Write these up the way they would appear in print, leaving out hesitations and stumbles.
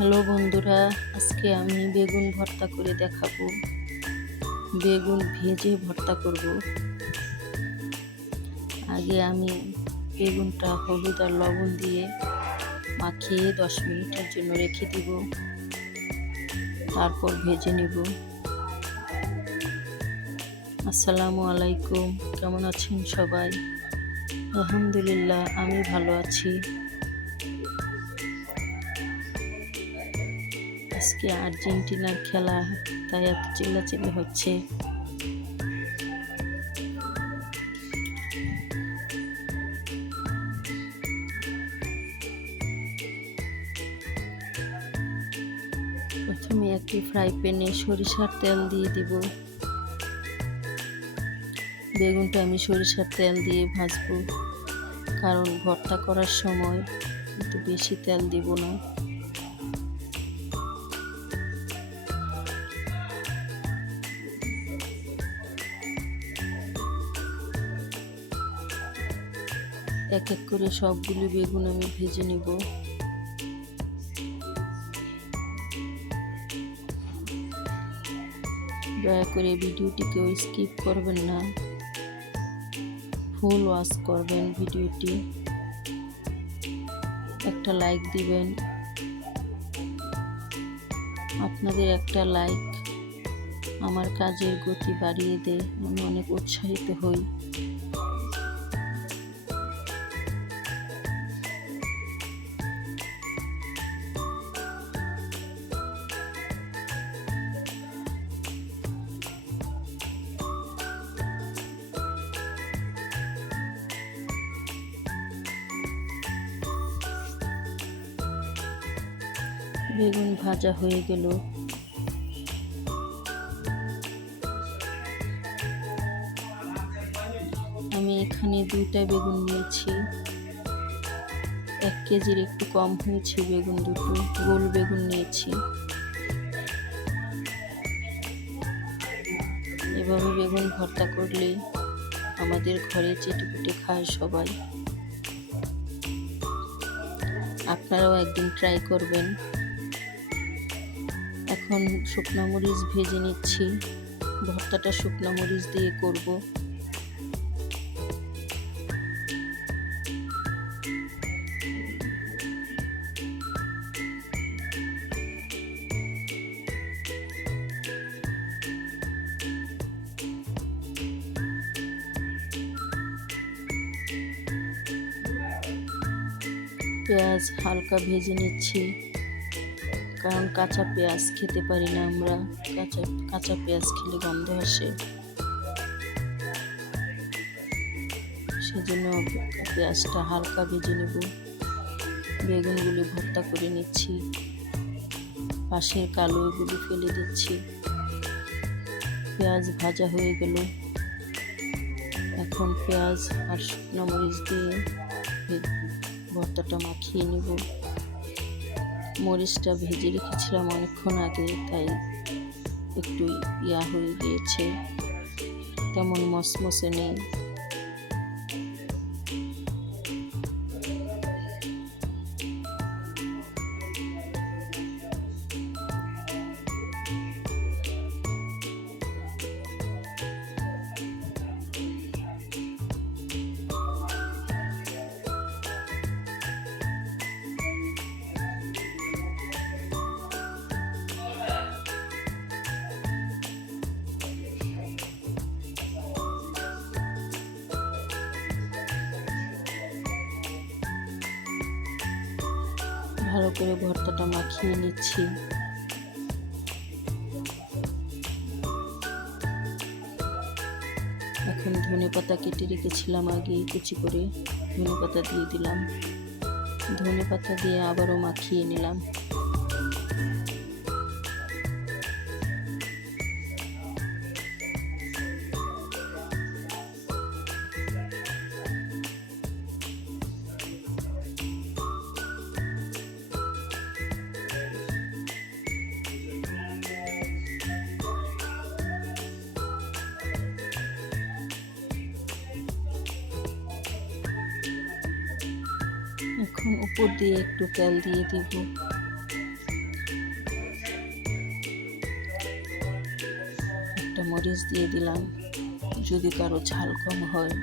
Hello বন্ধুরা, আজকে আমি বেগুন ভর্তা করে দেখাবো। বেগুন ভেজে ভর্তা করব। আগে আমি বেগুনটা হলুদ আর লবণ দিয়ে মাখিয়ে 10 মিনিটের জন্য রেখে দিব, তারপর ভেজে নিব। আসসালামু আলাইকুম, কেমন আছেন সবাই? আলহামদুলিল্লাহ, আমি ভালো আছি। আজকে আর্জেন্টিনার খেলা, তাই এত চিল্লাচিল্লি হচ্ছে। প্রথমে একটি ফ্রাই প্যানে সরিষার তেল দিয়ে দিব। বেগুনটা আমি সরিষার তেল দিয়ে ভাজবো, কারণ ভর্তা করার সময় একটু বেশি তেল দিব না। এক এক করে সবগুলি বেগুন আমি ভেজে নিব। দয়া করে ভিডিওটিকেও স্কিপ করবেন না, ফুল ওয়াচ করবেন ভিডিওটি। একটা লাইক দিবেন। আপনাদের একটা লাইক আমার কাজের গতি বাড়িয়ে দেয়, আমি অনেক উৎসাহিত হই। বেগুন ভাজা হয়ে গেল। আমি এখানে 2টা বেগুন নিয়েছি। 1 কেজির একটু কম হয়েছে বেগুন, দুটো গোল বেগুন নিয়েছি। এভাবে বেগুন ভর্তা করলে আমাদের ঘরে চেটেপুটে খায় সবাই। আপনারাও একদিন ট্রাই করবেন। এখন শুকনো মরিচ ভেজে নিচ্ছি। ভর্তাটা শুকনো মরিচ দিয়ে করব। পেঁয়াজ হালকা ভেজে নিচ্ছি, কারণ কাঁচা পেঁয়াজ খেতে পারি না আমরা। কাঁচা পেঁয়াজ খেলে গন্ধ আসে, সেজন্য পেঁয়াজটা হালকা ভেজে নেব। বেগুনগুলি ভর্তা করে নিচ্ছি, পাশের কালো এগুলি ফেলে দিচ্ছি। পেঁয়াজ ভাজা হয়ে গেল। এখন পেঁয়াজ আর শুকনো মরিচ দিয়ে ভর্তাটা মাখিয়ে নেব। মরিচটা ভেজে রেখেছিলাম অনেকক্ষণ আগে, তাই একটু হয়ে গিয়েছে, তেমন মসমসে নেই। ভালো করে ভর্তাটা মাখিয়ে নিচ্ছি। এখন ধনেপাতা কেটে রেখেছিলাম আগে, কুচি করে ধনেপাতা দিয়ে দিলাম। ধনেপাতা দিয়ে আবারও মাখিয়ে নিলাম। এখন উপর দিয়ে একটু তেল দিয়ে দিব। মরিচ দিয়ে দিলাম, যদি কারো ঝাল কম হয়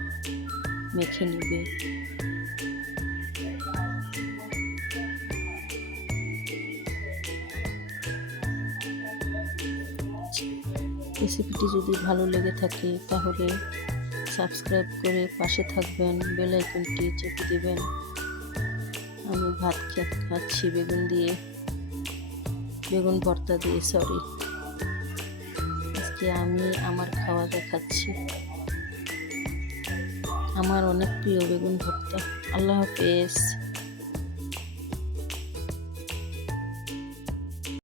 মেখে নেবে। রেসিপিটি যদি ভালো লেগে থাকে তাহলে সাবস্ক্রাইব করে পাশে থাকবেন, বেল আইকনটি চেপে দিবেন। আমি ভাত খাচ্ছি বেগুন ভর্তা দিয়ে, সরি। আজকে আমি আমার খাওয়া দেখাচ্ছি। আমার অনেক প্রিয় বেগুন ভর্তা। আল্লাহ হাফেজ।